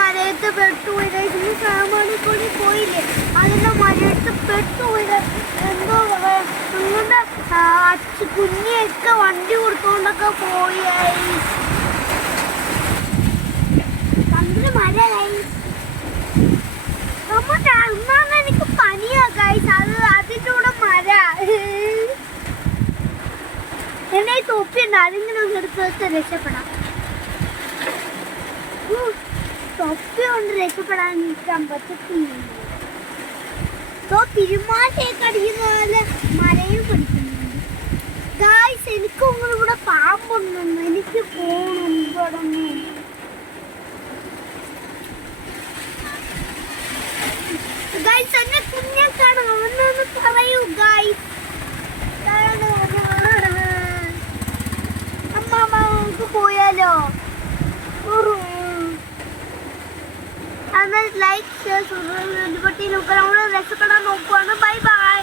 മരയത്ത് പെട്ടുപോയി സാമാനിൽ കൂടി പോയില്ലേ അതിന്റെ മരയത്ത് പെട്ടുപോയി എന്തോ നിങ്ങളുടെ കുഞ്ഞിയൊക്കെ വണ്ടി കൊടുത്തോണ്ടൊക്കെ പോയായി കണ്ടിട്ട് മര നമ്മ എനിക്ക് പനിയാ ഗൈസ് അതിന്റെ കൂടെ മര എന്നെ ഈ തൊപ്പിയുണ്ട് അതിങ്ങനെ ഒന്ന് എടുത്ത് വെച്ച് രക്ഷപ്പെടാം തൊപ്പി കൊണ്ട് രക്ഷപ്പെടാൻ നിൽക്കാൻ പറ്റത്തില്ല തിരുമാറ്റയൊക്കെ അടിക്കുന്ന പോലെ മരയും പഠിക്കുന്നുണ്ട് ഗായ്സ് എനിക്കും ഇവിടെ പാമ്പുണ്ടെന്ന് എനിക്ക് പോകണം ഇവിടെ ഗായ്സ് എന്നെ കുഞ്ഞാക്കാണ് ഒന്നൊന്ന് പറയൂ ഗായ്സ് അമ്മ നമുക്ക് പോയാലോ ലൈക്ക് ഷെയർ രക്ഷപ്പെടാൻ നോക്കുവാണ് ബൈ ബൈ